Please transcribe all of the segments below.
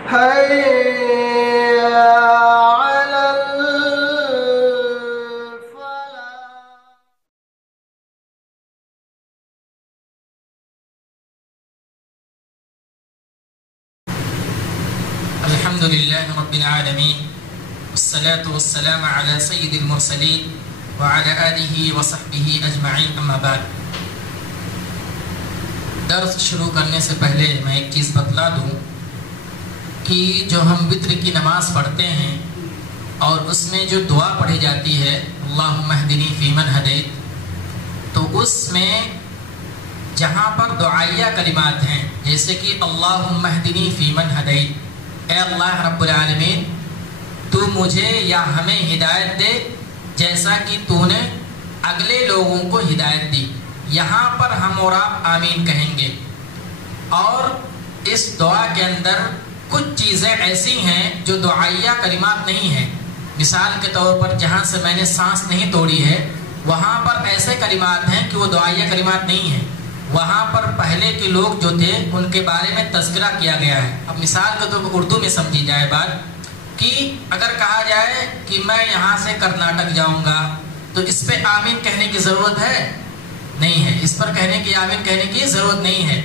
حي على الفلاح. الحمد لله رب العالمين والصلاة والسلام على سيد المرسلين وعلى آله وصحبه أجمعين. أما بعد، درس شروع کرنے سے پہلے میں ایک چیز بتلا دوں کہ جو ہم وتر کی نماز پڑھتے ہیں اور اس میں جو دعا پڑھی جاتی ہے اللہم اہدنی فیمن ہدیت، تو اس میں جہاں پر دعائیہ کلمات ہیں جیسے کہ اللہم اہدنی فیمن ہدیت، اے اللہ رب العالمین تو مجھے یا ہمیں ہدایت دے جیسا کہ تو نے اگلے لوگوں کو ہدایت دی. یہاں پر ہم اور آپ آمین کہیں گے. اور اس دعا کے اندر کچھ چیزیں ایسی ہیں جو دعائیہ کلمات نہیں ہیں. مثال کے طور پر جہاں سے میں نے سانس نہیں توڑی ہے وہاں پر ایسے کلمات ہیں کہ وہ دعائیہ کلمات نہیں ہیں. وہاں پر پہلے کے لوگ جو تھے ان کے بارے میں تذکرہ کیا گیا ہے. اب مثال کے طور پر اردو میں سمجھی جائے بات کہ اگر کہا جائے کہ میں یہاں سے کرناٹک جاؤں گا تو اس پہ آمین کہنے کی ضرورت ہے نہیں ہے. اس پر کہنے کی آمین کہنے کی ضرورت نہیں ہے.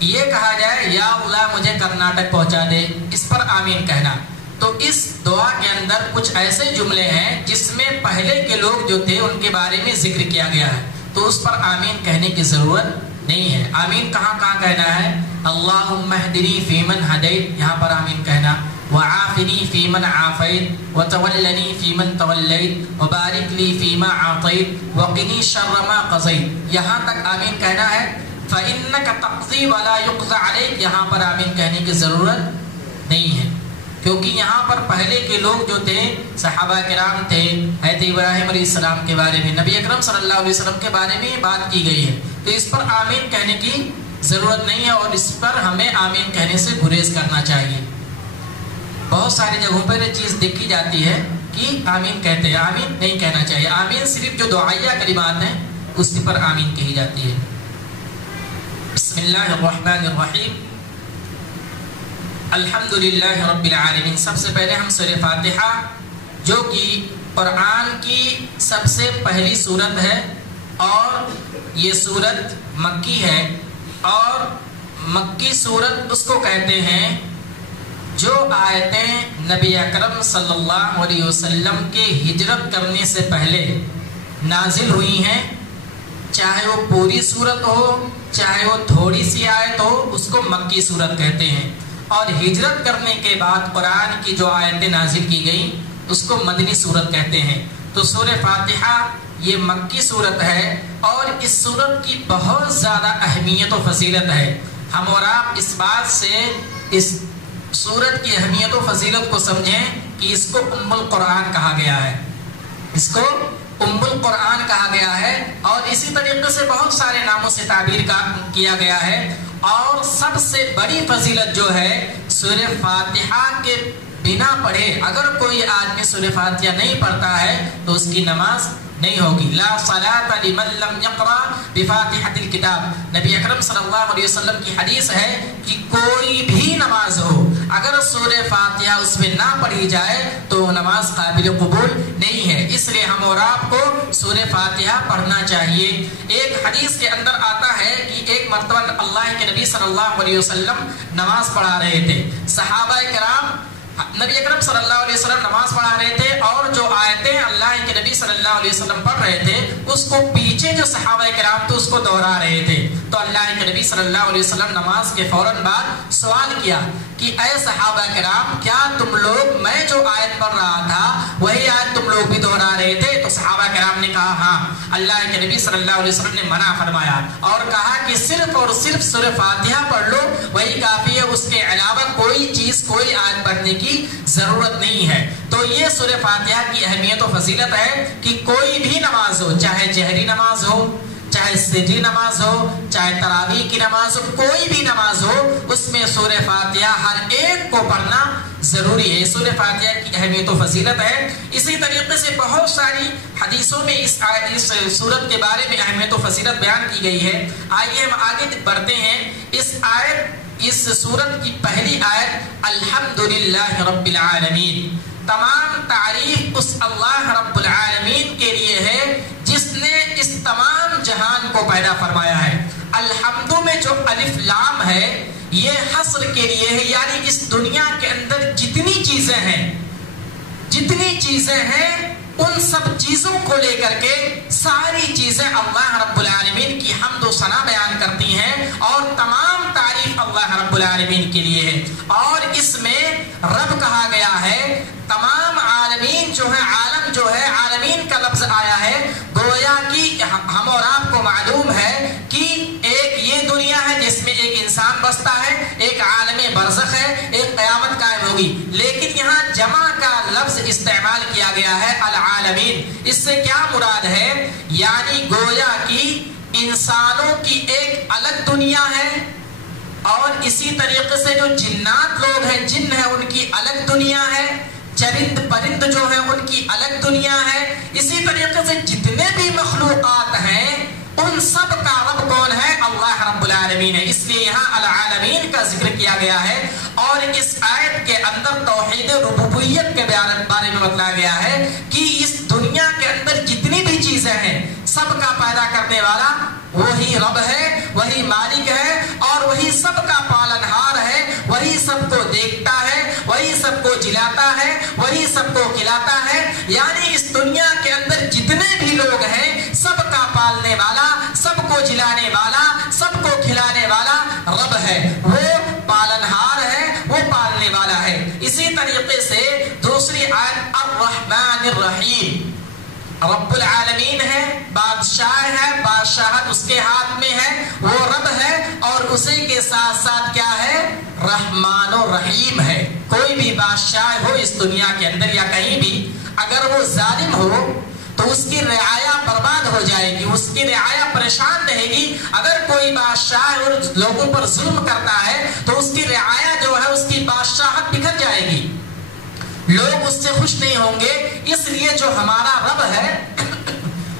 یہ کہا جائے یا اللہ مجھے کرناٹک پہنچا دے، اس پر آمین کہنا. تو اس دعا کے اندر کچھ ایسے جملے ہیں جس میں پہلے کے لوگ جو تھے ان کے بارے میں ذکر کیا گیا ہے، تو اس پر آمین کہنے کی ضرورت نہیں ہے. آمین کہاں کہنا ہے؟ اللہم اہدنی فیمن ہدیت، یہاں پر آمین کہنا. وعافنی فیمن عافیت وتولنی فیمن تولیت وبارک لی فیما اعطیت وقنی شر ما قضیت، یہاں تک آمین کہنا ہے. فإنک تقضی ولا یقضى علیک، یہاں پر آمین کہنے کی ضرورت نہیں ہے، کیونکہ یہاں پر پہلے کے لوگ جو تھے صحابہ کرام تھے، حضرت ابراہیم علیہ السلام کے بارے میں، نبی اکرم صلی اللہ علیہ وسلم کے بارے میں بات کی گئی ہے. تو اس پر آمین کہنے کی ضرورت نہیں ہے اور اس پر ہمیں آمین کہنے سے گریز کرنا چاہیے. بہت ساری جگہوں پر یہ چیز دیکھی جاتی ہے کہ آمین کہتے ہیں، آمین نہیں کہنا چاہیے. آمین صرف جو دعائیہ کلمات ہیں اس پر آمین کہی جاتی ہے. بسم اللہ الرحمن الرحیم، الحمدللہ رب العالمین. سب سے پہلے ہم سورہ فاتحہ جو کہ قرآن کی سب سے پہلی سورت ہے اور یہ سورت مکی ہے، اور مکی سورت اس کو کہتے ہیں جو آیتیں نبی اکرم صلی اللہ علیہ وسلم کے ہجرت کرنے سے پہلے نازل ہوئی ہیں. چاہے وہ پوری سورت ہو چاہے وہ تھوڑی سی آیت ہو، اس کو مکی سورت کہتے ہیں. اور ہجرت کرنے کے بعد قرآن کی جو آیتیں نازل کی گئیں اس کو مدنی سورت کہتے ہیں. تو سورہ فاتحہ یہ مکی سورت ہے اور اس سورت کی بہت زیادہ اہمیت و فضیلت ہے. ہم اور آپ اس بات سے اس سورت کی اہمیت و فضیلت کو سمجھیں کہ اس کو ام القرآن کہا گیا ہے، اس کو ام القرآن کہا گیا ہے. اور اسی طریقے سے بہت سارے ناموں سے تعبیر کیا گیا ہے. اور سب سے بڑی فضیلت جو ہے سورہ فاتحہ کے بنا پڑھے اگر کوئی آدمی سورہ فاتحہ نہیں پڑھتا ہے تو اس کی نماز نہیں ہوگی. لا صلاۃ لمن لم یقرأ بفاتحۃ الکتاب، نبی اکرم صلی اللہ علیہ وسلم کی حدیث ہے کہ کوئی بھی نماز ہو اگر سورہ فاتحہ اس میں نہ پڑھی جائے تو نماز قابل قبول نہیں ہے. اس لیے ہم اور آپ کو سورہ فاتحہ پڑھنا چاہیے. ایک حدیث کے اندر آتا ہے کہ ایک مرتبہ اللہ کے نبی صلی اللہ علیہ وسلم نماز پڑھا رہے تھے. صحابہ کرام نبی اکرم صلی اللہ علیہ وسلم نماز پڑھا رہے تھے اور جو آیتیں اللہ کے نبی صلی اللہ علیہ وسلم پڑھ رہے تھے اس کو پیچھے جو صحابہ کرام تھے اس کو دہرا رہے تھے. تو اللہ کے نبی صلی اللہ علیہ وسلم نماز کے فوراً بعد سوال کیا کہ اے صحابہ کرام، کیا تم لوگ میں جو آیت پڑھ رہا تھا وہی آیت تم لوگ بھی دہرا رہے تھے؟ تو صحابہ کرام نے کہا ہاں. اللہ کے نبی صلی اللہ علیہ وسلم نے منع فرمایا اور کہا کہ صرف اور صرف سورہ فاتحہ پڑھ لو، وہی کافی ہے، اس کے علاوہ کوئی چیز کوئی آیت پڑھنے کی ضرورت نہیں ہے. تو یہ سورہ فاتحہ کی اہمیت و فضیلت ہے کہ کوئی بھی نماز ہو، چاہے جہری نماز ہو، چاہے سری نماز ہو، چاہے تراویح کی نماز ہو، کوئی بھی نماز ہو، اس میں سورہ فاتحہ ہر ایک کو پڑھنا ضروری ہے. سورہ فاتحہ کی اہمیت و فضیلت ہے. اسی طریقے سے بہت ساری حدیثوں میں اس سورت کے بارے میں اہمیت و فضیلت بیان کی گئی ہے. آئیے ہم آگے بڑھتے ہیں. اس آیت اس سورت کی پہلی آیت الحمدللہ رب العالمین، تمام تعریف اس اللہ رب العالمین کے لیے ہے جس نے اس تمام جہان کو پیدا فرمایا ہے۔ الحمد میں جو الف لام ہے یہ حصر کے لیے ہے، یعنی اس دنیا کے اندر جتنی چیزیں ہیں ان سب چیزوں کو لے کر کے ساری چیزیں اللہ رب العالمین کی حمد و ثنا بیان کرتی ہیں اور تمام تعریف اللہ رب العالمین کے لیے ہے۔ اور اس میں رب کہا گیا ہے، تمام عالمین جو ہے، عالم جو ہے، عالمین کا لفظ آیا ہے، گویا کہ ہم اور آپ کو معلوم ہے کہ ایک یہ دنیا ہے جس میں ایک انسان بستا ہے، ایک عالم برزخ ہے، ایک قیامت قائم ہوگی، لیکن یہاں جمع کا لفظ استعمال کیا گیا ہے العالمین۔ اس سے کیا مراد ہے؟ یعنی گویا کہ انسانوں کی ایک الگ دنیا ہے اور اسی طریقے سے جو جنات لوگ ہیں، جن ہیں، ان کی الگ دنیا ہے، چرند پرند جو ہیں ان کی الگ دنیا ہے، اسی طریقے سے جتنے بھی مخلوقات ہیں ان سب کا رب کون ہے؟ اللہ رب العالمین ہے۔ اس لیے یہاں العالمین کا ذکر کیا گیا ہے اور اس آیت کے اندر توحید ربوبیت کے بارے میں بتلایا گیا ہے کہ اس دنیا کے اندر جتنی بھی چیزیں ہیں سب کا پیدا کرنے والا وہی رب ہے، وہی مالک ہے اور وہی سب کا پالنہار ہے، وہی سب کو دیکھتا ہے، وہی سب کو جلاتا ہے، وہی سب کو کھلاتا ہے۔ یعنی اس دنیا کے اندر جتنے بھی لوگ ہیں سب کا پالنے والا، سب کو جلانے والا، سب کو کھلانے والا رب ہے، وہ پالنہار ہے، وہ پالنے والا ہے۔ اسی طریقے سے دوسری آیت الرحمن الرحیم، رب العالمین ہے، بادشاہ ہے، بادشاہت اس کے ہاتھ میں ہے، وہ رب ہے اور اسی کے ساتھ ساتھ کیا ہے؟ رحمان و رحیم ہے۔ کوئی بھی بادشاہ ہو اس دنیا کے اندر یا کہیں بھی، اگر وہ ظالم ہو تو اس کی رعایا برباد ہو جائے گی، اس کی رعایا پریشان رہے گی۔ اگر کوئی بادشاہ اور لوگوں پر ظلم کرتا ہے تو اس کی رعایا جو ہے، اس کی بادشاہت بکھر جائے گی، لوگ اس سے خوش نہیں ہوں گے۔ اس لیے جو ہمارا رب ہے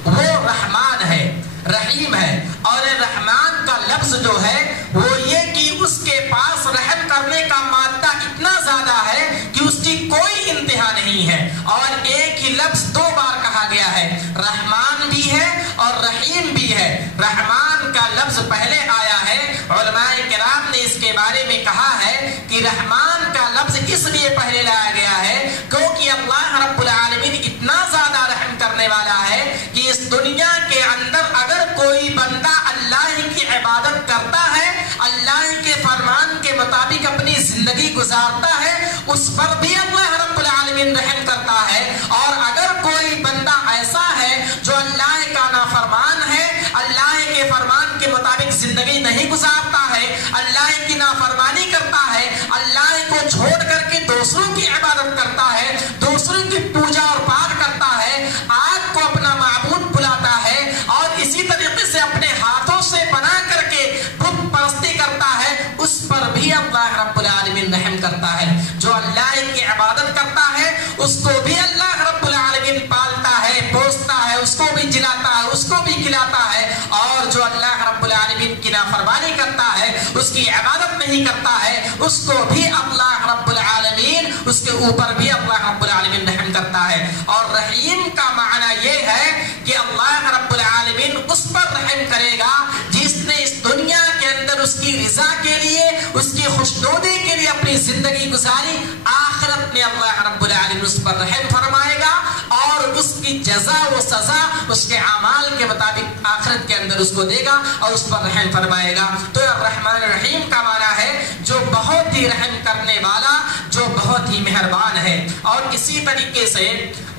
وہ رحمان ہے، رحیم ہے، اور رحمان کا لفظ جو ہے وہ یہ کہ اس کے پاس رحم کرنے کا مادہ اتنا زیادہ ہے کہ اس کی کوئی انتہا نہیں ہے، اور ایک ہی لفظ دو بار کہا گیا ہے، رحمان بھی ہے اور رحیم بھی ہے۔ رحمان کا لفظ پہلے آیا ہے، علماء کرام نے اس کے بارے میں کہا ہے کہ رحمان کا لفظ اس لیے پہلے لایا گیا ہے کیونکہ اللہ رب العالمین اتنا زیادہ رحم کرنے والا ہے کہ اس دنیا کے اندر اگر کوئی بندہ اللہ کی عبادت کرتا ہے، اللہ کے فرمان کے مطابق اپنی زندگی گزارتا ہے، اس پر بھی اللہ رب العالمین رحم کرتا ہے، اور اگر کوئی بندہ ایسا ہے جو اللہ کا نافرمان ہے، اللہ کے فرمان کے مطابق زندگی نہیں گزارتا ہے، اللہ کی نافرمانی کرتا ہے، اللہ کو چھوڑ کر کے دوسروں کی عبادت کرتا ہے، دوسروں کی پوجا اور پاٹ کرتا ہے، آگ کو اپنا معبود بلاتا ہے اور اسی طریقے سے اپنے ہاتھوں سے بنا کر کے بت پرستی کرتا ہے، اس پر بھی اللہ رب العالمین رحم کرتا ہے۔ جو اللہ کی عبادت کرتا ہے اس کو بھی اللہ رب العالمین پالتا ہے، پوستا ہے، اس کو بھی جلاتا ہے، اس کو بھی کھلاتا ہے، اور جو اللہ رب العالمین کی نافرمانی کرتا ہے، اس کی عبادت نہیں کرتا ہے، اس کو بھی اللہ رب العالمین، اس کے اوپر بھی اللہ رب العالمین رحم کرتا ہے۔ اور رحیم کا معنی یہ ہے کہ اللہ رب العالمین اس پر رحم کرے گا جس نے اس دنیا کے اندر اس کی رضا کے لیے، اس کی خوشنودی کے لیے اپنی زندگی گزاری، آخرت میں اللہ رب العالمین اس پر رحم فرمائے گا اور اس کی جزا و سزا اس کے اعمال کے مطابق آخرت کے اندر اس کو دے گا اور اس پر رحم فرمائے گا۔ تو الرحمن الرحیم کا معنی ہے جو بہت ہی رحم کرنے والا، جو بہت ہی مہربان ہے۔ اور اسی طریقے سے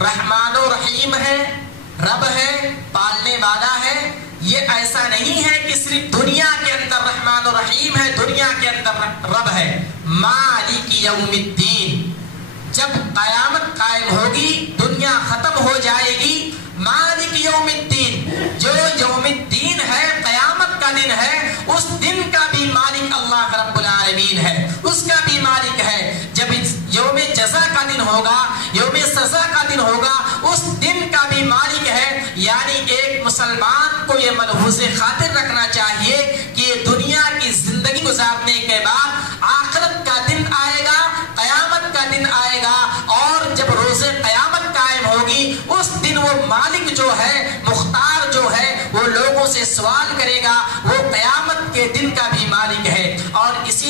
رحمان و رحیم ہے، رب ہے، پالنے والا ہے۔ یہ ایسا نہیں ہے کہ صرف دنیا کے اندر رحمان و رحیم ہے، دنیا کے اندر رب ہے۔ مالک یوم الدین، جب قیامت قائم ہوگی، دنیا ختم ہو جائے گی، مالک یوم الدین، جو یوم الدین ہے، قیامت کا دن ہے، اس دن کا بھی مالک اللہ رب العالمین ہے، اس کا بھی مالک ہے۔ جب یوم جزا کا دن ہوگا، یوم سزا کا دن ہوگا، اس دن کا بھی مالک ہے۔ یعنی ایک مسلمان کو یہ ملحوظ خاطر رکھنا چاہیے کہ دنیا کی زندگی گزارنے کے بعد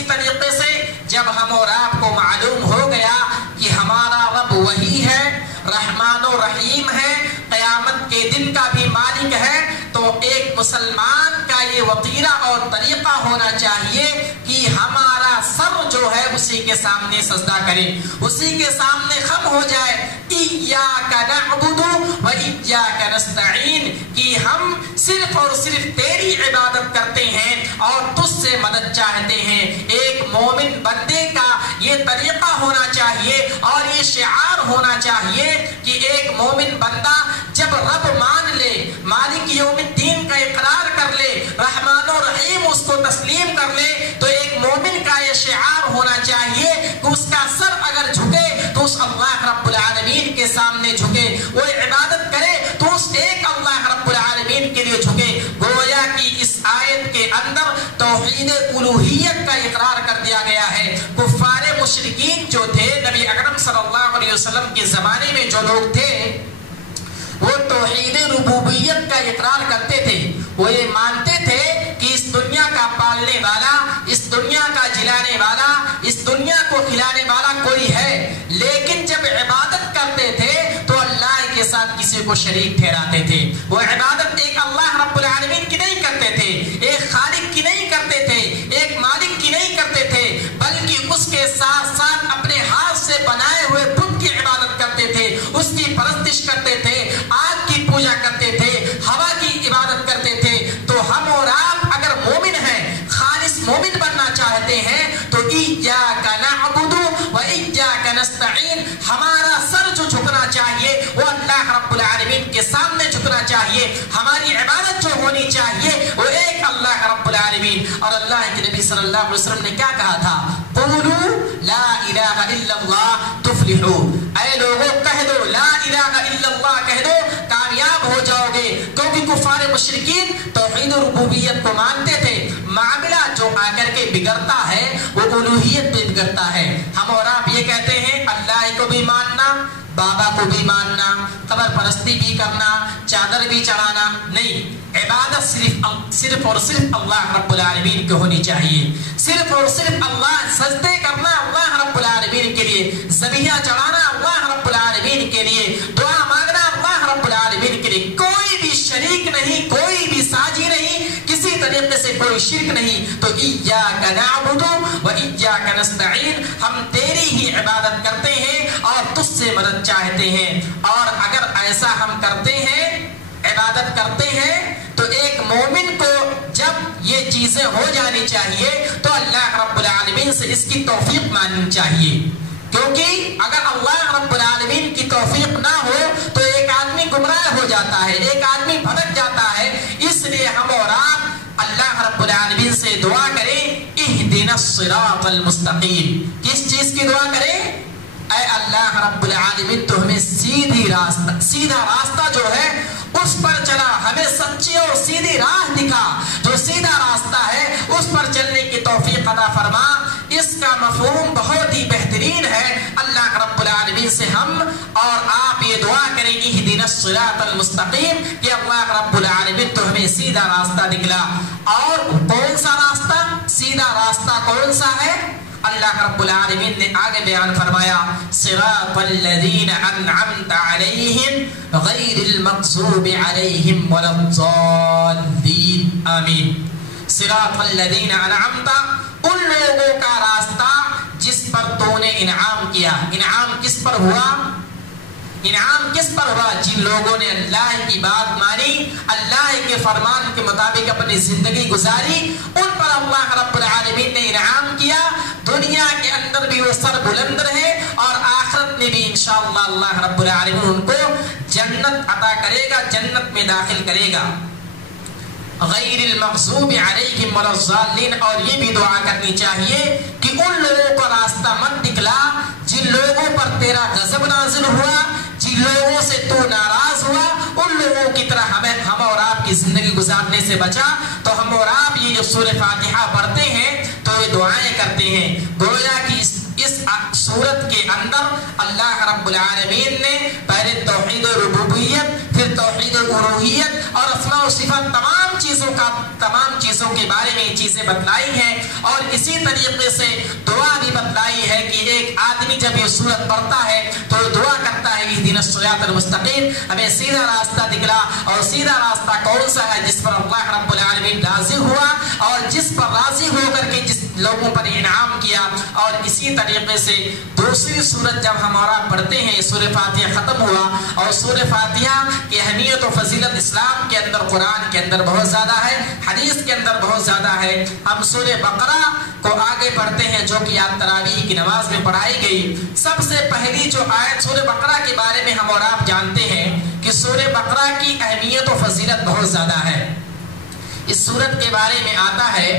اسی طریقے سے جب ہم اور آپ کو معلوم ہو گیا کہ ہمارا رب وہی ہے، رحمان و رحیم ہے، قیامت کے دن کا بھی مالک ہے، تو ایک مسلمان کا یہ وطیرہ اور طریقہ ہونا چاہیے کہ ہمارا سر جو ہے اسی کے سامنے سجدہ کرے، اسی کے سامنے خم ہو جائے، ایاک نعبد و ایاک نستعین، کہ ہم صرف اور صرف تیری عبادت کرتے ہیں اور تجھ سے مدد چاہتے ہیں۔ ایک مومن بندے کا یہ طریقہ ہونا چاہیے اور یہ شعار ہونا چاہیے کہ ایک مومن بندہ جب رب مان لے، مالک یوم الدین کا اقرار کر لے، رحمان و رحیم اس کو تسلیم کر لے، تو ایک مومن کا یہ شعار ہونا چاہیے کہ اس کا سر اگر جھکے تو اس اللہ رب العالمین کے سامنے جھکے، وہ عبادت کرے تو اس ایک اللہ رب العالمین کے لیے جھکے۔ گویا کہ اس آیت کے اندر توحید الوہیت کا اقرار کر دیا گیا ہے۔ کفار مشرکین جو تھے، نبی اکرم صلی اللہ علیہ وسلم کے زمانے میں جو لوگ تھے، وہ توحید ربوبیت کا اقرار کرتے تھے، وہ یہ مانتے تھے کہ اس دنیا کا پالنے والا، اس دنیا کا جلانے والا، اس دنیا کو کھلانے والا کوئی ہے، لیکن جب عبادت کرتے تھے تو اللہ کے ساتھ کسی کو شریک ٹھہراتے تھے۔ وہ عبادت ایک اللہ رب العالمین کی نہیں کرتے تھے، ایک خالق کی نہیں کرتے تھے، ایک مالک کی نہیں کرتے تھے، بلکہ اس کے ساتھ ساتھ اپنے ہاتھ سے بنائے ہوئے بت کی عبادت کرتے تھے، اس کی پرستش کرتے تھے، آگ کی پوجا کرتے تھے، ہوا کی عبادت کرتے تھے۔ تو ہم اور آپ اگر مومن ہیں، خالص مومن بننا چاہتے ہیں، تو ایاک نعبد و ایاک نستعین، ہمارا سر جو جھکنا چاہیے وہ اللہ رب العالمین کے سامنے جھکنا چاہیے، ہماری عبادت جو ہونی چاہیے وہ ایک اللہ رب العالمین۔ اور اللہ کے نبی صلی اللہ علیہ وسلم نے کیا کہا تھا؟ قولوا لا الہ الا اللہ تفلحوا، اے لوگوں کہہ دو لا الہ الا اللہ کہہ دو، کامیاب ہو جاؤ گے۔ کیونکہ کفار مشرکین توحید ربوبیت کو مانتے تھے، معاملہ جو آ کر کے بگڑتا ہے وہ الوہیت پہ بگڑتا ہے۔ ہم اور آپ یہ کہتے ہیں اللہ کو بھی ماننا، بابا کو بھی ماننا، قبر پرستی بھی کرنا، چادر بھی چڑھانا نہیں، عبادت صرف اور صرف اللہ رب العالمین کی ہونی چاہیے، صرف اور صرف اللہ، سجدے کرنا اللہ رب العالمین کے لیے، ذبیحہ چڑھانا اللہ رب العالمین کے لیے، دعا مانگنا اللہ رب العالمین کے لیے، کوئی بھی شریک نہیں، کوئی بھی ساجی نہیں، کسی طریقے سے کوئی شرک نہیں۔ تو ایاک نعبد و ایاک نستعین، ہم تیری ہی عبادت کرتے ہیں اور تجھ سے مدد چاہتے ہیں۔ اور اگر ایسا ہم کرتے ہیں، عبادت کرتے ہیں، تو ایک مومن کو جب یہ چیزیں ہو جانی چاہیے تو اللہ رب العالمین سے اس کی توفیق ماننی چاہیے، کیونکہ اگر اللہ رب العالمین کی توفیق نہ ہو تو ایک آدمی گمراہ ہو جاتا ہے، ایک آدمی بھٹک جاتا ہے۔ اس لیے ہم اور آپ اللہ رب العالمین سے دعا کریں، اہدنا الصراط المستقیم۔ کس چیز کی دعا کریں؟ اے اللہ رب العالمین تو ہمیں سیدھا راستہ جو ہے اس پر چلا، ہمیں سچی اور سیدھی راہ دکھا، جو سیدھا راستہ ہے اس پر چلنے کی توفیق عطا فرما۔ اس کا مفہوم بہت ہی بہترین ہے۔ اللہ رب العالمین سے ہم اور آپ یہ دعا کریں گے، اہدنا الصراط المستقیم، کہ اللہ رب العالمین تو ہمیں سیدھا راستہ دکھلا۔ اور کون سا راستہ؟ سیدھا راستہ کون سا ہے؟ اللہ رب العالمین نے آگے بیان فرمایا، صراط الذین انعمت علیہم غیر المغضوب علیہم ولا الضالین، آمین۔ صراط الذین انعمت، ان لوگوں کا راستہ جس پر تو نے انعام کیا۔ انعام کس پر ہوا؟ انعام کس پر ہوا؟ جن لوگوں نے اللہ کی بات مانی، اللہ کے فرمان کے مطابق اپنی زندگی گزاری، ان پر اللہ رب العالمین نے انعام کیا۔ دنیا کے اندر بھی وہ سر بلند رہے اور آخرت میں بھی انشاءاللہ اللہ رب العالمین ان کو جنت عطا کرے گا، جنت میں داخل کرے گا۔ غیر المغضوب علیہم ولا الضالین، اور یہ بھی دعا کرنی چاہیے کہ ان لوگوں کا راستہ مت دکھلا جن لوگوں پر تیرا غضب نازل ہوا، جن لوگوں سے تو ناراض ہوا، ان لوگوں کی طرح ہم اور آپ کی زندگی گزارنے سے بچا۔ تو ہم اور آپ یہ جو سورہ فاتحہ پڑھتے ہیں تو یہ دعائیں کرتے ہیں، گویا کہ اس سورت کے اندر اللہ رب العالمین نے پہلے توحید ربوبیت، پھر توحید الوہیت اور اسماء و صفات تمام چیزیں تمام چیزوں کے بارے میں یہ چیزیں بتلائی ہیں، اور اسی طریقے سے دعا بھی بتلائی ہے کہ ایک آدمی جب یہ سورت پڑھتا ہے تو دعا کرتا ہے اہدنا الصراط المستقیم، ہمیں سیدھا راستہ دکھلا، اور سیدھا راستہ کون سا ہے؟ جس پر اللہ رب العالمین راضی ہوا اور جس پر راضی ہو کر کے جس لوگوں پر انعام کیا۔ اور اسی طریقے سے دوسری سورت جب ہم اور آپ پڑھتے ہیں، سورہ فاتحہ ختم ہوا، اور سورہ فاتحہ کی اہمیت و فضیلت اسلام کے اندر، قرآن کے اندر بہت زیادہ ہے، حدیث کے اندر بہت زیادہ ہے۔ ہم سورہ بقرہ کو آگے پڑھتے ہیں جو کہ آج تراویح کی نماز میں پڑھائی گئی۔ سب سے پہلی جو آیت سورہ بقرہ کے بارے میں ہم اور آپ جانتے ہیں کہ سورہ بقرہ کی اہمیت و فضیلت بہت زیادہ ہے۔ اس سورت کے بارے میں آتا ہے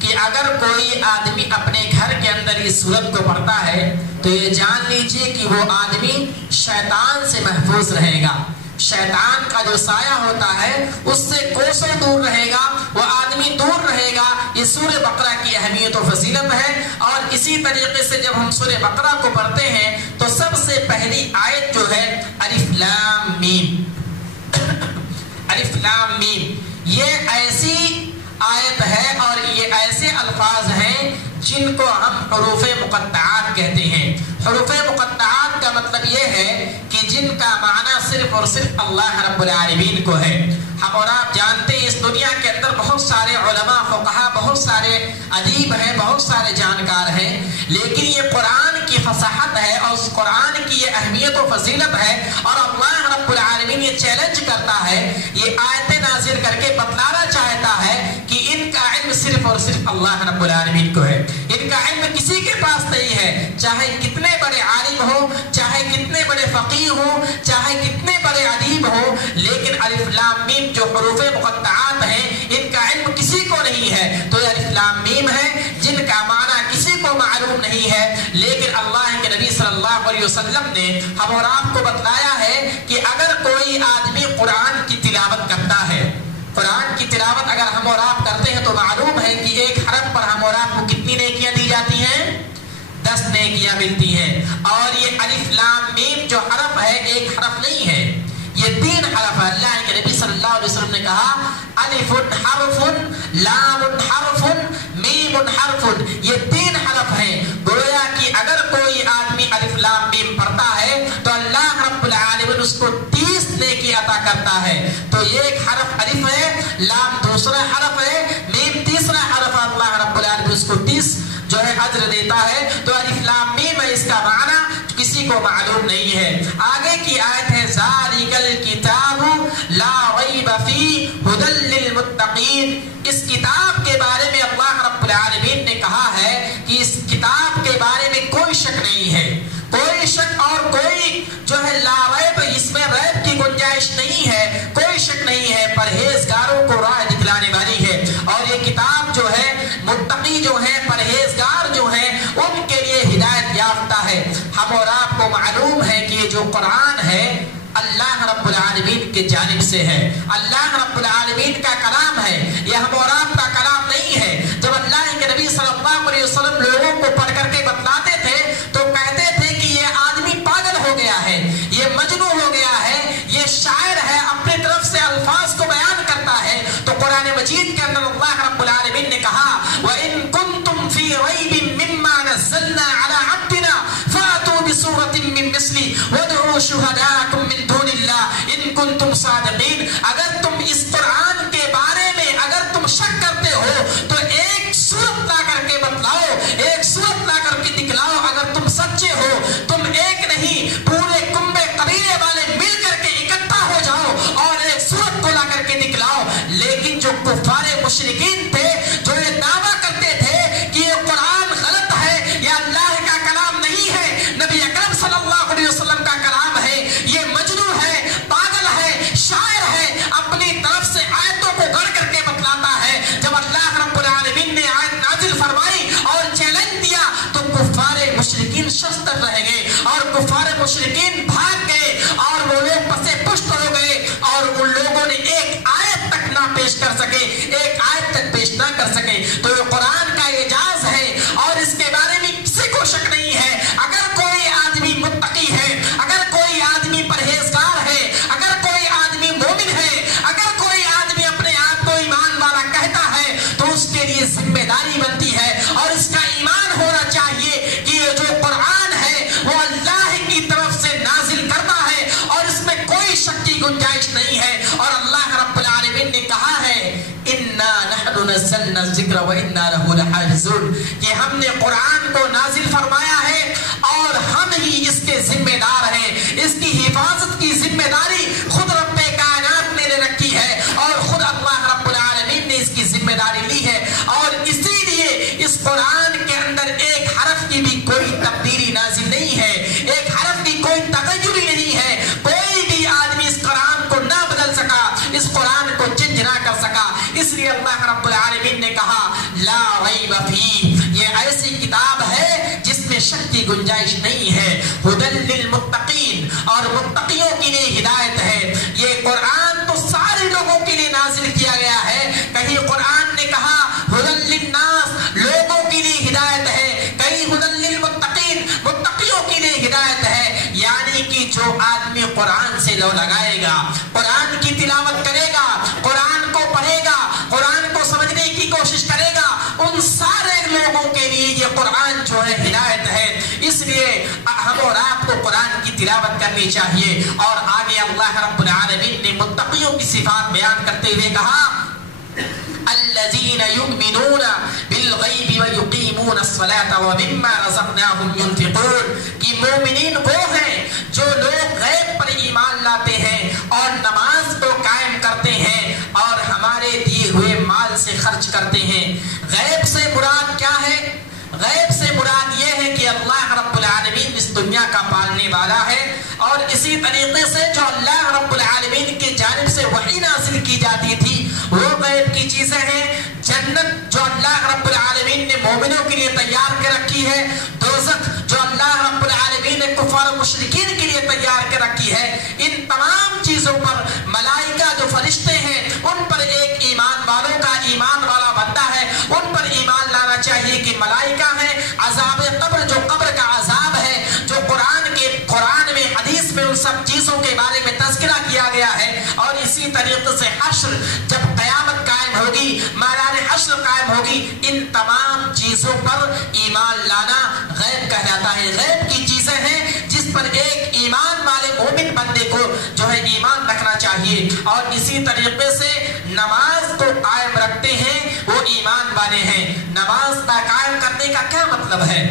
کہ اگر کوئی آدمی اپنے گھر کے اندر اس سورت کو پڑھتا ہے تو یہ جان لیجئے کہ وہ آدمی شیطان سے محفوظ رہے گا، شیطان کا جو سایہ ہوتا ہے اس سے کوسوں دور رہے گا، وہ آدمی دور رہے گا۔ یہ سورہ بقرہ کی اہمیت و فضیلت ہے۔ اور اسی طریقے سے جب ہم سورہ بقرہ کو پڑھتے ہیں تو سب سے پہلی آیت جو ہے الف لام میم، الف لام میم، یہ ایسی آیت ہے اور یہ ایسے الفاظ ہیں جن کو ہم حروف مقطعات کہتے ہیں۔ حروف مقطعات کا مطلب یہ ہے کہ جن کا معنی صرف اور صرف اللہ رب العالمین کو ہے۔ ہم اور آپ جانتے ہیں اس دنیا کے اندر بہت سارے علماء، فقہا، بہت سارے ادیب ہیں، بہت سارے جانکار ہیں، لیکن یہ قرآن کی فصاحت ہے اور اس قرآن کی یہ اہمیت و فضیلت ہے، اور اللہ رب العالمین یہ چیلنج کرتا ہے، یہ آیتیں نازل کر کے بتلانا چاہتا ہے کہ ان کا علم صرف اور صرف اللہ رب العالمین کو ہے، ان کا علم کسی کے پاس نہیں ہے، چاہے کتنے بڑے عالم ہو، چاہے کتنے بڑے فقیہ ہو، چاہے کتنے بڑے ادیب ہو، لیکن الف لام میم جو حروف مقطعات ہیں ان کا علم کسی کو نہیں ہے۔ تو یہ الف لام میم ہے جن کا معنی کسی کو معلوم نہیں ہے، لیکن اللہ کے نبی صلی اللہ علیہ وسلم نے ہم اور آپ کو بتلایا ہے کہ اگر کوئی آدمی قرآن کی تلاوت کرتا ہے، قرآن کی تلاوت اگر ہم اور آپ کرتے ہیں تو معلوم ہے کہ ایک حرف پر ہم اور آپ کو کتنی نیکیاں دی جاتی ہیں؟ 10 نیکیاں ملتی ہیں۔ اور یہ الف لام میم جو حرف ہے ایک حرف نہیں ہے، یہ 3 حرف ہے۔ اللہ کے نبی صلی اللہ علیہ وسلم نے کہا الف حرف، لام حرف، میم حرف، یہ 3 حرف ہیں۔ گویا کہ اگر کوئی آدمی الف لام میم پڑھتا ہے تو اللہ رب العالمین اس کو 30 نیکی عطا کرتا ہے۔ تو یہ ایک حرف الف ہے، لام دوسرا حرف ہے، میم تیسرا حرف، اللہ رب العالمین اس کو 30 جو ہے اجر دیتا ہے۔ تو الف لام میم ہے، اس کا معنی کسی کو معلوم نہیں ہے۔ آگے کی آیت ہے ذالک الکتاب لا ریب فیہ ھدی للمتقین۔ اس کتاب کے بارے میں اللہ رب العالمین نے کہا ہے کہ اس کتاب کے بارے میں کوئی شک نہیں ہے، کوئی شک اور کوئی جو ہے لا ریب، اس میں ریب کی گنجائش نہیں ہے، کوئی شک نہیں ہے، پرہیزگاروں کو راہ دکھلانے والی ہے۔ اور یہ کتاب جو ہے متقی جو ہے، پرہیزگار جو ہے، ان کے لیے ہدایت یافتہ ہے۔ ہم اور آپ کو معلوم ہے کہ یہ جو قرآن ہے اللہ رب العالمین کے جانب سے ہے، اللہ رب العالمین کا کلام ہے، یہ ہم اور آپ کا کلام نہیں ہے۔ جب اللہ کے نبی صلی اللہ علیہ وسلم لوگوں کو پڑھ کر کے بتلاتے تھے تو کہتے تھے کہ یہ آدمی پاگل ہو گیا ہے، یہ مجنون ہو گیا ہے، یہ شاعر ہے، اپنی طرف سے الفاظ کو بیان کرتا ہے۔ تو قرآن مجید کے اندر اللہ رب العالمین نے کہا وَإِن كُنتُمْ فِي رَيْبٍ مِّمَّا نَزَّلْنَا عَلَىٰ عَبْدِنَا فَأْتُوا بِسُورَةٍ مِّن مِّثْلِهِ وَادْعُوا شُهَدَاءَكُم مِّن دُونِ اللَّهِ إِن كُنتُمْ صَادِقِينَ۔ اگر تم اس قرآن کے بارے میں اگر تم شک کرتے ہو تو ایک سورت لا کر کے بتلاؤ، ایک سورت لا کر کے دکھلاؤ۔ اگر تم سچے ہو، تم ایک نہیں پورے کنبے قبیلے والے مل کر کے اکٹھا ہو جاؤ اور ایک سورت کو لا کر کے دکھلاؤ۔ لیکن جو کفار مشرکین تھے، جو یہ دعویٰ کرتے تھے کہ یہ قرآن غلط ہے، یہ اللہ کا کلام نہیں ہے، نبی اکرم صلی اللہ علیہ وسلم کا کلام ہے، یہ مجنون ہے، پاگل ہے، شاعر ہے، اپنی طرف سے آیتوں کو گڑھ کر کے بتلاتا ہے۔ جب اللہ رب العالمین نے آیت نازل فرمائی اور چیلنج دیا تو کفار مشرکین شستر رہ گئے اور کفار مشرکین بھاگ گئے اور وہ لوگ پسے پشت ہو گئے اور ان لوگوں نے ایک آیت تک نہ پیش کر سکے، ایک آیت تک پیش نہ کر سکے۔ تو یہ قرآن کا اعجاز ہے اور اس کے بارے میں کسی کو شک نہیں ہے۔ اگر کوئی آدمی متقی ہے، اگر کوئی آدمی پرہیزگار ہے، اگر کوئی آدمی مومن ہے، اگر کوئی آدمی اپنے آپ کو ایمان والا نزلنا الذکر وإنا لہ لحافظون، کہ ہم نے قرآن کو نازل فرمایا ہے اور ہم ہی اس کے ذمہ دار ہیں، اس کی حفاظت کی ذمہ داری خود رب کائنات نے لے رکھی ہے اور خود اللہ رب العالمین نے اس کی ذمہ داری لی ہے، اور اسی لیے اس قرآن کے اندر ایک حرف کی بھی کوئی تبدیلی نازل نہیں ہے، ایک حرف کی کوئی تغیر نہیں ہے، کوئی بھی آدمی اس قرآن کو نہ بدل سکا، اس قرآن کو چینج نہ کر سکا۔ اس لیے اللہ رب العالمین نے کہا لا ریب فیہ، یہ ایسی کتاب ہے جس میں شک کی گنجائش نہیں ہے، ھدی للمتقین، اور متقیوں کے لیے ہدایت ہے۔ یہ قرآن تو سارے لوگوں کے لیے نازل کیا گیا ہے، کہیں قرآن نے کہا ھدی للناس، لوگوں کے لیے ہدایت ہے، کہیں ھدی للمتقین، متقیوں کے لیے ہدایت ہے، یعنی کہ جو آدمی قرآن سے لو لگائے گا، قرآن کی تلاوت کرے گا، قرآن کو پڑھے گا، قرآن کو سمجھنے کی کوشش کرے گا، ان سارے لوگوں کے لیے یہ قرآن جو ہے ہدایت ہے۔ اس لیے ہم اور آپ کو قرآن کی تلاوت کرنی چاہیے۔ اور آگے اللہ رب العالمین نے متقیوں کی صفات بیان کرتے ہوئے کہا الذین یؤمنون بالغیب ویقیمون الصلاة ومما رزقناہم ينفقون، کہ مومنین وہ ہیں جو لوگ غیب پر ایمان لاتے ہیں اور نماز کو قائم کرتے ہیں اور ہمارے دیے ہوئے مال سے خرچ کرتے ہیں۔ غیب سے مراد کیا ہے؟ غیب سے مراد یہ ہے کہ اللہ رب العالمین اس دنیا کا پالنے والا ہے، اور اسی طریقے سے جو اللہ رب العالمین کی جانب سے وحی نازل کی جاتی تھی وہ غیب کی چیزیں ہیں۔ جنت جو اللہ رب العالمین نے مومنوں کے لیے تیار کر رکھی ہے، دوزخ جو اللہ رب العالمین نے کفار و مشرکین کے لیے تیار کر رکھی ہے، ان تمام چیزوں پر ملائکہ جو فرشتے ہیں ان پر ایک ایمان والوں کا ایمان والا بندہ ہے، ان پر ایمان لانا چاہیے کہ ملائکہ ہیں۔ عذاب قبر جو قبر کا عذاب ہے، جو قرآن میں حدیث میں ان سب چیزوں کے بارے میں تذکرہ کیا گیا ہے، اور اسی طریقے سے حشر جب قیامت قائم ہوگی، میدان حشر قائم ہوگی، ان تمام چیزوں پر ایمان لانا غیب کہلاتا ہے۔ غیب کی چیزیں ہیں جس پر ایک ایمان والے مومن بندے کو جو ہے ایمان رکھنا چاہیے، اور اسی طریقے سے نماز کو قائم رکھتے ہیں وہ ایمان والے ہیں۔ نماز کا قائم کرنے کا کیا مطلب ہے؟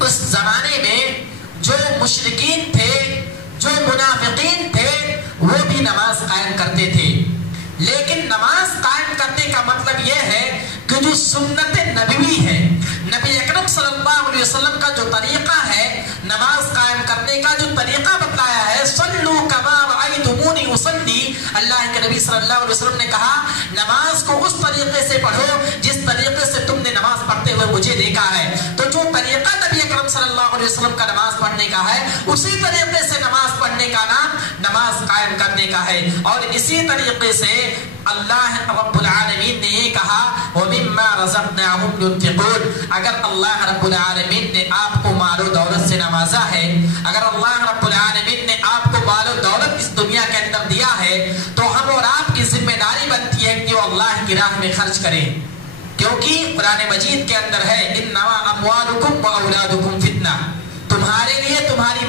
اس زمانے میں جو مشرکین تھے، جو منافقین تھے، وہ بھی نماز قائم کرتے تھے، لیکن نماز قائم کرنے کا مطلب یہ ہے کہ جو سنت نبوی ہے، نبی اکرم صلی اللہ علیہ وسلم کا جو طریقہ ہے نماز قائم کرنے کا، جو طریقہ بتلایا ہے صلو کما رأیتمونی اصلی، اللہ کے نبی صلی اللہ علیہ وسلم نے کہا نماز کو اس طریقے سے پڑھو جس طریقے سے تم نے نماز پڑھتے ہوئے مجھے دیکھا ہے۔ تو جو طریقہ نبی اکرم صلی اللہ علیہ وسلم کا نماز پڑھنے کا ہے، اسی طریقے سے نماز پڑھنے کا نام نماز قائم کرنے کا ہے۔ اور اسی طریقے سے اللہ رب العالمین نے یہ کہا وَمِمَّا رَزَقْنَاهُمْ يُنْفِقُونَ، اگر اللہ رب العالمین نے آپ کو مال و دولت سے نوازا ہے، اگر اللہ رب العالمین نے آپ کو مال و دولت اس دنیا کے اندر دیا ہے، تو ہم اور آپ کی ذمہ داری بنتی ہے کہ وہ اللہ کی راہ میں خرچ کریں، کیونکہ قرآن مجید کے اندر ہے انما اموالکم و اولادکم فتنہ، تمہارے لیے تمہارے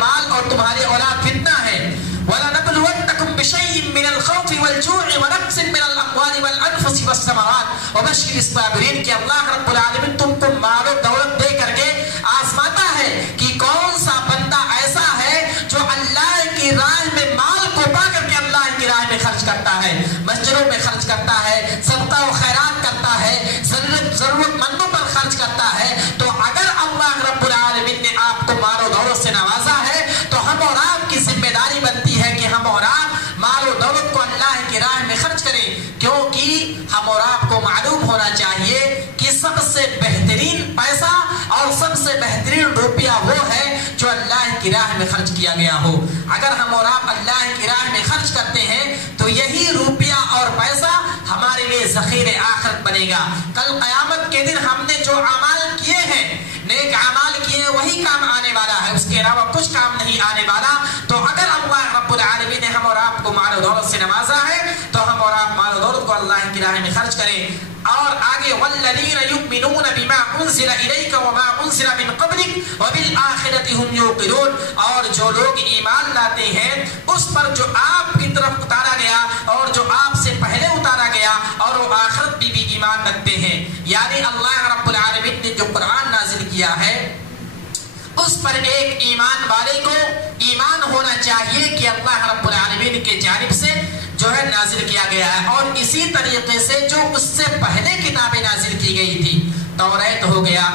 مال اور تمہاری اولاد فتنہ ہے۔ وَلَنَبْلُوَنَّكُمْ بِشَيْءٍ مِّنَ الْخَوْفِ وَالْجُوعِ وَنَقْصٍ مِّنَ الْأَمْوَالِ وَالْأَنفُسِ وَالثَّمَرَاتِ وَبَشِّرِ الصَّابِرِينَ، کہ اللہ رب العالمین تم کو مال و دولت دے کر کے آزماتا ہے کہ کون سا بندہ ایسا ہے جو اللہ کی راہ میں مال کو پا کر کے اللہ کی راہ میں خرچ کرتا ہے، مسجدوں میں خرچ کرتا ہے، صدقہ و خیرات کرتا ہے، ضرورت مندوں پر خرچ کرتا ہے۔ تو اگر اللہ رب العالمین نے آپ کو مال و دولت سے نوازا ہے تو ہم اور آپ کی ذمہ داری بنتی ہے کہ ہم اور آپ مال و دولت کو اللہ کی راہ میں خرچ کریں، کیونکہ ہم اور آپ کو معلوم ہونا چاہیے کہ سب سے بہترین پیسہ اور سب سے بہترین روپیہ وہ ہے جو اللہ کی راہ میں خرچ کیا گیا ہو۔ اگر ہم اور آپ اللہ کی راہ میں خرچ کرتے ہیں تو یہی روپیہ اور پیسہ ہمارے لیے ذخیرہ آخرت بنے گا۔ کل قیامت کے دن ہم نے جو اعمال کیے ہیں، نیک اعمال کیے، وہی کام آنے والا ہے، اس کے علاوہ کچھ کام نہیں آنے والا۔ تو اگر اللہ رب العالمین نے ہم اور آپ کو مال و دولت سے نوازا ہے تو ہم اور آپ مال و دولت کو اللہ کی راہ میں خرچ کریں۔ اور آگے والذین یؤمنون بما انزل الیک وما انزل من قبلک وبالآخرۃ هم یوقنون، اور جو لوگ ایمان لاتے ہیں اس پر جو آپ کی طرف اتارا گیا اور جو آپ سے پہلے اتارا گیا اور وہ آخرت بھی ایمان رکھتے ہیں، یعنی اللہ رب العالمین نے جو قرآن نازل کیا ہے اس پر ایک ایمان والے کو ایمان ہونا چاہیے کہ اللہ رب العالمین کے جانب سے جو ہے نازل کیا گیا ہے، اور اسی طریقے سے جو اس سے پہلے کتابیں نازل کی گئی تھی، توریت ہو گیا،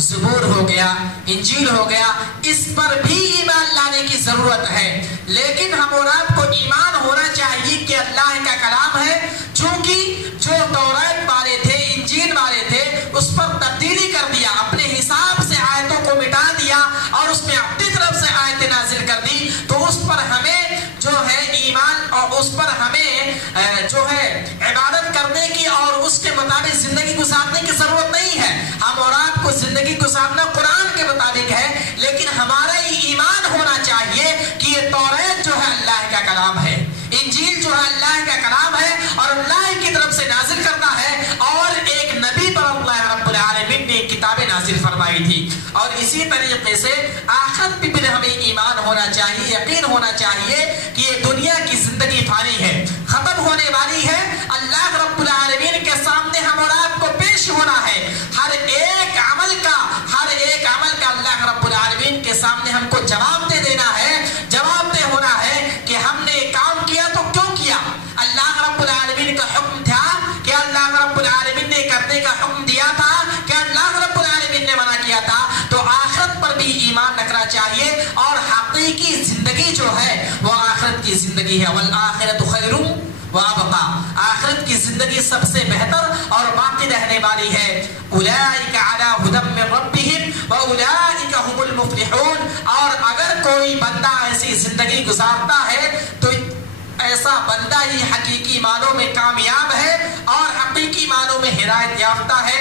زبور ہو گیا، انجیل ہو گیا، اس پر بھی ایمان لانے کی ضرورت ہے۔ لیکن ہم اور آپ کو ایمان ہونا چاہیے کہ اللہ کا کلام ہے، چونکہ جو توریت والے تھے، انجیل والے تھے، اس پر تبدیلی کر دیا، اپنے حساب سے آیتوں کو مٹا دیا اور اس میں اپنی طرف سے آیتیں نازل کر دی، تو اس پر ہمیں جو ہے ایمان اور اس پر ہمیں جو ہے عبادت کرنے کی اور اس کے مطابق زندگی گزارنے کی ضرورت نہیں ہے۔ ہم اور آپ کو زندگی گزارنا قرآن کے مطابق ہے، لیکن ہمارا یہ ایمان ہونا چاہیے کہ یہ توریت جو ہے اللہ کا کلام ہے، انجیل جو ہے اللہ کا کلام ہے اور اللہ کی طرف سے نازل کرتا ہے، اور ایک نبی پر اللہ رب العالمین نے کتابیں نازل فرمائی تھی۔ اور اسی طریقے سے آخرت پہ بھی ہمیں ایمان ہونا چاہیے، یقین ہونا چاہیے کہ یہ دنیا کی زندگی فانی ہے، ختم ہونے والی ہے، اللہ رب العالمین کے سامنے ہم اور آپ کو پیش ہونا ہے، ہر ایک عمل کا اللہ رب العالمین کے سامنے ہم کو جواب دے دینا ہے، جواب دے ہونا ہے کہ ہم نے کام کیا تو کیوں کیا، اللہ رب العالمین کا حکم تھا کہ اللہ رب العالمین نے کرنے کا حکم دیا تھا کہ اللہ رب العالمین نے منع کیا تھا، تو آخرت پر بھی ایمان رکھنا چاہیے، اور حقیقی زندگی جو ہے وہ آخرت کی زندگی ہے، والآخرۃ خیر وابقا، آخرت کی زندگی سب سے بہتر اور باقی رہنے والی ہے۔ اولئک علی ھدی من ربہم واولئک ھم المفلحون، اور اگر کوئی بندہ ایسی زندگی گزارتا ہے تو ایسا بندہ ہی حقیقی معنوں میں کامیاب ہے اور حقیقی معنوں میں ہدایت یافتہ ہے،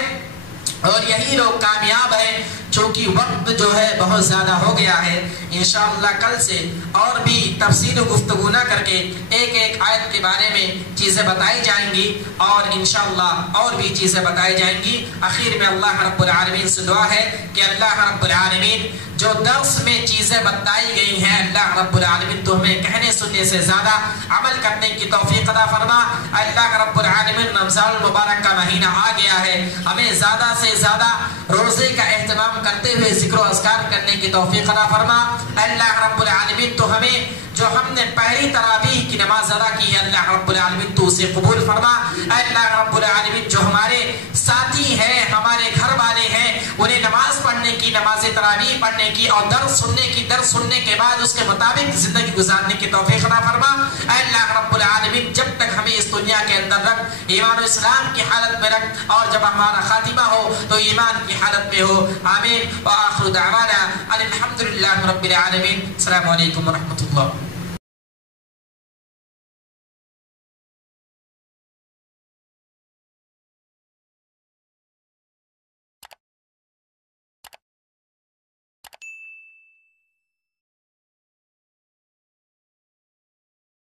اور یہی لوگ کامیاب ہیں۔ چونکہ وقت جو ہے بہت زیادہ ہو گیا ہے، انشاءاللہ کل سے اور بھی تفصیل و گفتگو نہ کر کے ایک ایک آیت کے بارے میں چیزیں بتائی جائیں گی، اور انشاءاللہ اور بھی چیزیں بتائی جائیں گی۔ آخر میں اللہ رب العالمین سے دعا ہے کہ اللہ رب العالمین جو درس میں چیزیں بتائی گئی ہیں، اللہ رب العالمین تو ہمیں کہنے سننے سے زیادہ عمل کرنے کی توفیق عطا فرما۔ اللہ رب العالمین رمضان المبارک کا مہینہ آ گیا ہے، ہمیں زیادہ سے زیادہ روزے کا اہتمام کرتے ہوئے ذکر و اذکار کرنے کی توفیق عطا فرما۔ اللہ رب العالمین تو ہمیں جو ہم نے پہلی تراویح کی نماز ادا کی ہے، اللہ رب العالمین تو اسے قبول فرما۔ اللہ رب العالمین جو ہمارے ساتھی ہیں، ہمارے گھر والے ہیں، انہیں نماز پڑھنے کی، نماز تراویح پڑھنے کی اور درس سننے کے بعد اس کے مطابق زندگی گزارنے کی توفیق عطا فرما۔ اللہ رب العالمین جب تک ہمیں اس دنیا کے اندر رکھ، ایمان و اسلام کی حالت میں رکھ، اور جب ہمارا خاتمہ ہو تو ایمان کی حالت میں ہو۔ آمین۔ وآخر دعوانا الحمدللہ رب العالمین۔ السلام علیکم ورحمۃ اللہ۔